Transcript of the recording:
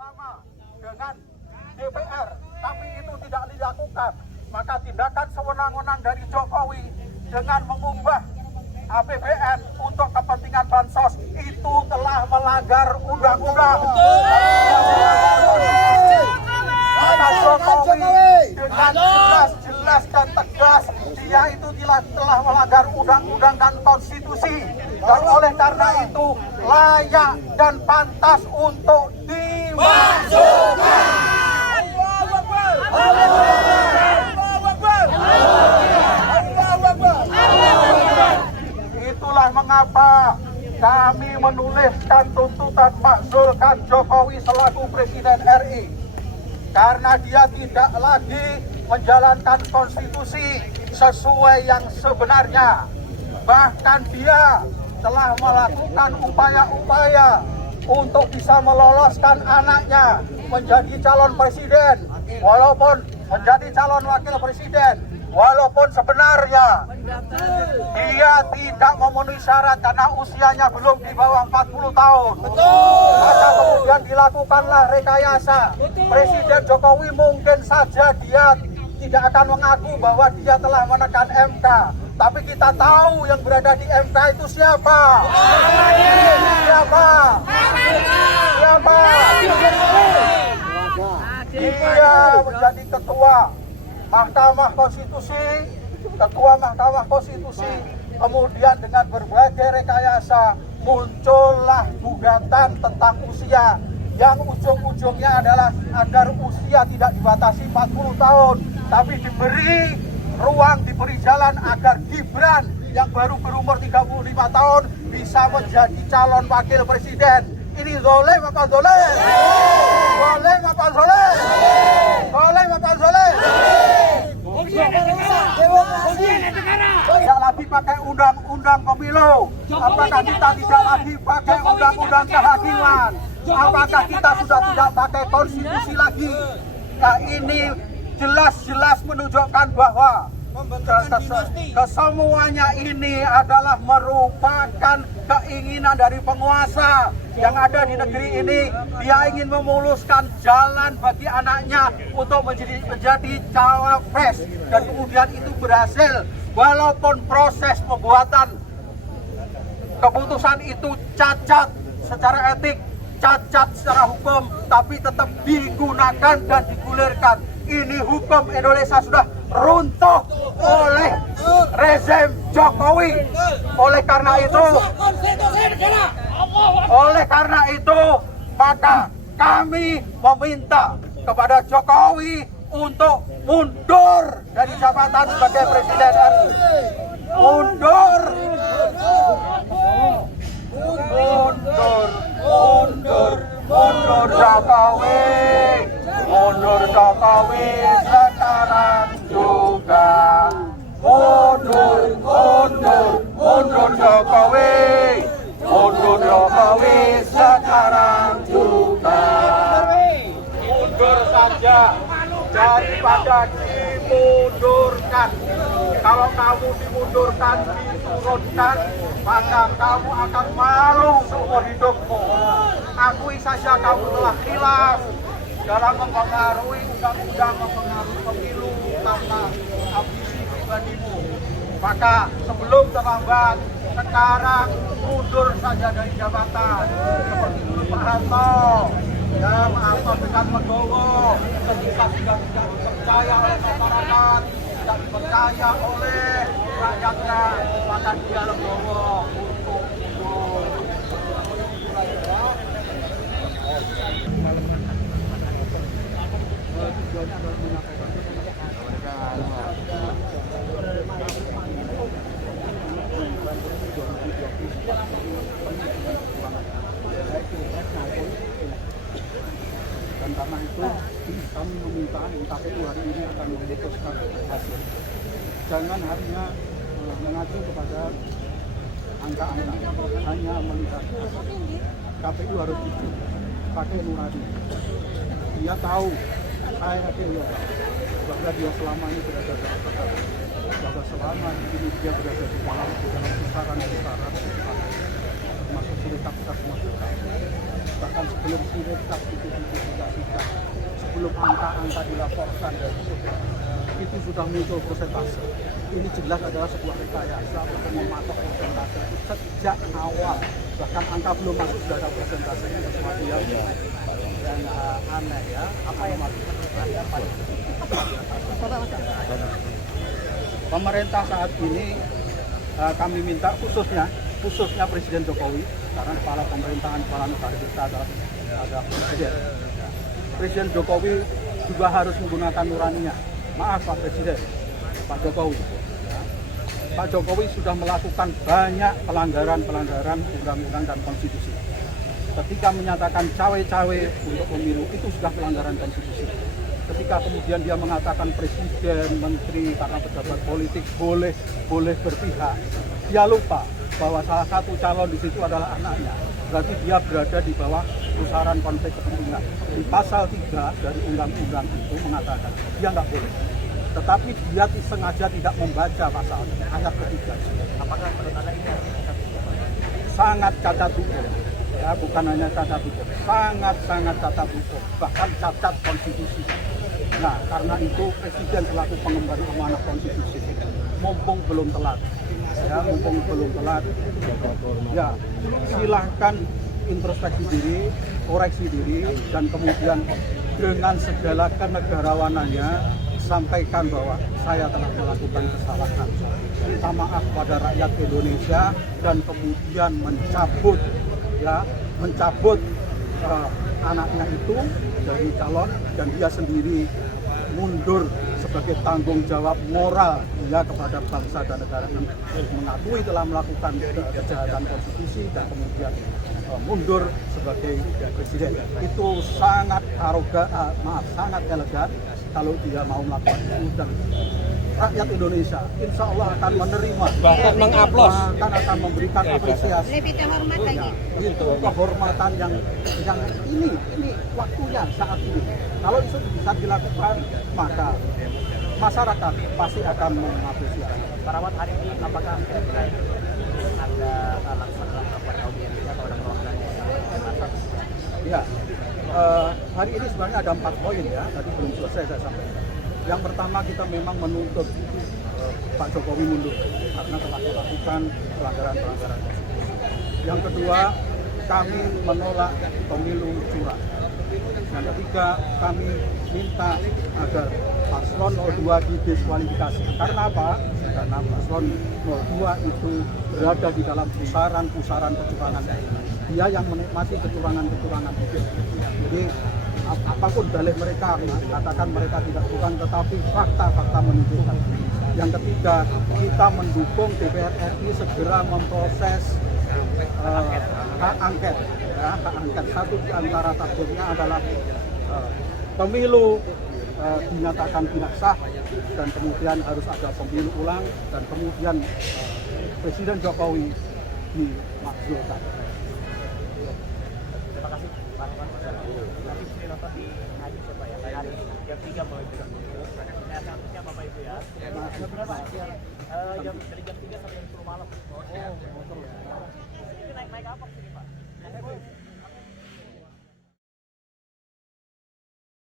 bersama dengan DPR, tapi itu tidak dilakukan. Maka tindakan sewenang-wenang dari Jokowi dengan mengubah APBN untuk kepentingan bansos itu telah melanggar undang-undang. Maka Jokowi dengan jelas dan tegas dia itu telah melanggar undang-undang dan konstitusi, dan oleh karena itu layak dan pantas untuk dimajukan. Itulah mengapa kami menuliskan tuntutan Pak Zulkan Jokowi selaku Presiden RI, karena dia tidak lagi menjalankan konstitusi sesuai yang sebenarnya. Bahkan dia telah melakukan upaya-upaya untuk bisa meloloskan anaknya menjadi calon presiden, walaupun menjadi calon wakil presiden, walaupun sebenarnya dia tidak memenuhi syarat karena usianya belum di bawah 40 tahun. Maka kemudian dilakukanlah rekayasa. Presiden Jokowi mungkin saja dia tidak akan mengaku bahwa dia telah menekan MK, tapi kita tahu yang berada di MK itu siapa? Siapa? Dia menjadi ketua Mahkamah Konstitusi, kemudian dengan berbagai rekayasa muncullah gugatan tentang usia yang ujung-ujungnya adalah agar usia tidak dibatasi 40 tahun, tapi diberi ruang, diberi jalan agar Gibran yang baru berumur 35 tahun bisa menjadi calon wakil presiden. Ini zolim apa zolim? Zolim apa zolim? Zolim apa zolim? Tidak lagi pakai undang-undang pemilu. Apakah kita tidak lagi pakai undang-undang kehakiman? Apakah kita sudah tidak pakai konstitusi lagi? Nah, ini jelas-jelas menunjukkan bahwa kesemuanya ini adalah merupakan keinginan dari penguasa yang ada di negeri ini. Dia ingin memuluskan jalan bagi anaknya untuk menjadi cawapres, dan kemudian itu berhasil. Walaupun proses pembuatan keputusan itu cacat secara etik, cacat secara hukum, tapi tetap digunakan dan digulirkan. Ini hukum Indonesia sudah runtuh oleh rezim Jokowi. Oleh karena itu, maka kami meminta kepada Jokowi untuk mundur dari jabatan sebagai Presiden RI. Mundur. Mundur Jokowi. Mundur Jokowi sekarang juga. Mundur Jokowi. Mundur Jokowi sekarang juga. Mundur saja daripada dimundurkan. Kalau kamu dimundurkan, diturunkan, maka kamu akan malu seumur hidupmu. Akui saja kamu telah khilaf dalam mempengaruhi undang-undang, mempengaruhi pemilu karena ambisi pribadimu. Maka sebelum terlambat, sekarang mundur saja dari jabatan. Seperti dulu Pak Harto, ya apa dengan Legowo, ketika sudah tidak dipercaya oleh masyarakat, tidak dipercaya oleh rakyatnya, maka dia Legowo untuk mundur. Tujuannya adalah menyampaikan dan karena itu kami meminta KPU hari ini akan memutuskan hasil. Jangan hanya mengacu kepada angka-angka, hanya melihat KPU harus jujur, pakai nurani. Dia tahu, saya yakin bahwa dia selama ini berada di atas, bahwa selama ini dia berada di dalam pusaran termasuk sirekap kita semua sudah. Bahkan sebelum sirekap itu dipublikasikan, sebelum angka-angka dilaporkan itu sudah muncul persentase. Ini jelas adalah sebuah rekayasa untuk mematok persentase itu sejak awal. Bahkan angka belum masuk sudah ada persentase, itu sesuatu yang aneh ya. Apa yang pemerintah saat ini kami minta khususnya Presiden Jokowi, karena kepala pemerintahan, kepala negara kita adalah Presiden. Presiden Jokowi juga harus menggunakan nuraninya. Maaf Pak Presiden, Pak Jokowi. Pak Jokowi sudah melakukan banyak pelanggaran undang-undang dan konstitusi. Ketika menyatakan cawe-cawe untuk pemilu, itu sudah pelanggaran konstitusi. Ketika kemudian dia mengatakan presiden, menteri, karena pejabat politik boleh berpihak, dia lupa bahwa salah satu calon di situ adalah anaknya. Berarti dia berada di bawah pusaran konflik kepentingan. Di pasal 3 dari undang-undang itu mengatakan dia nggak boleh. Tetapi dia sengaja tidak membaca pasal ayat ketiga. Apakah menurut Anda ini sangat cacat hukum? Ya, bukan hanya cacat hukum, sangat cacat hukum, bahkan cacat konstitusi. Nah, karena itu Presiden selaku pengemban amanah konstitusi, mumpung belum telat, ya silahkan introspeksi diri, koreksi diri, dan kemudian dengan segala kenegarawanannya sampaikan bahwa saya telah melakukan kesalahan. Minta maaf pada rakyat Indonesia dan kemudian mencabut anaknya itu dari calon, dan dia sendiri mundur sebagai tanggung jawab moral dia kepada bangsa dan negara, mengakui telah melakukan kejahatan konstitusi dan kemudian mundur sebagai presiden. Itu sangat sangat elegan kalau dia mau melakukan itu, dan rakyat Indonesia insya Allah akan menerima, bahkan mengaplos, akan memberikan apresiasi. Itu kehormatan yang ini waktunya saat ini. Kalau itu bisa dilakukan, maka masyarakat pasti akan mengapresiasi. Karawat hari ini apakah kira-kira ada laksanakan rapat audiensi atau ada perwakilan? Ya, hari ini sebenarnya ada 4 poin ya, tadi belum selesai saya sampaikan. Yang pertama, kita memang menuntut Pak Jokowi mundur karena telah melakukan pelanggaran konstitusi. Yang kedua, kami menolak pemilu curang. Yang ketiga, kami minta agar paslon 02 didiskualifikasi. Karena apa? Karena paslon 02 itu berada di dalam pusaran kecurangan. Dia yang menikmati kecurangan itu. Jadi apapun dalih mereka, katakan mereka tidak curang, tetapi fakta menunjukkan. Yang ketiga, kita mendukung DPR RI segera memproses hak angket. Ya, hak angket satu di antara targetnya adalah pemilu dinyatakan tidak sah, dan kemudian harus ada pemilu ulang, dan kemudian Presiden Jokowi dimakzulkan. Terima kasih Pak Roman. Nanti bisa nonton di hari siapa ya? Hari jam 3 mulai juga. Seharusnya Bapak Ibu ya. Jam berapa? Dari jam 3 sampai jam 10 malam. Oh, ini naik apa sini Pak?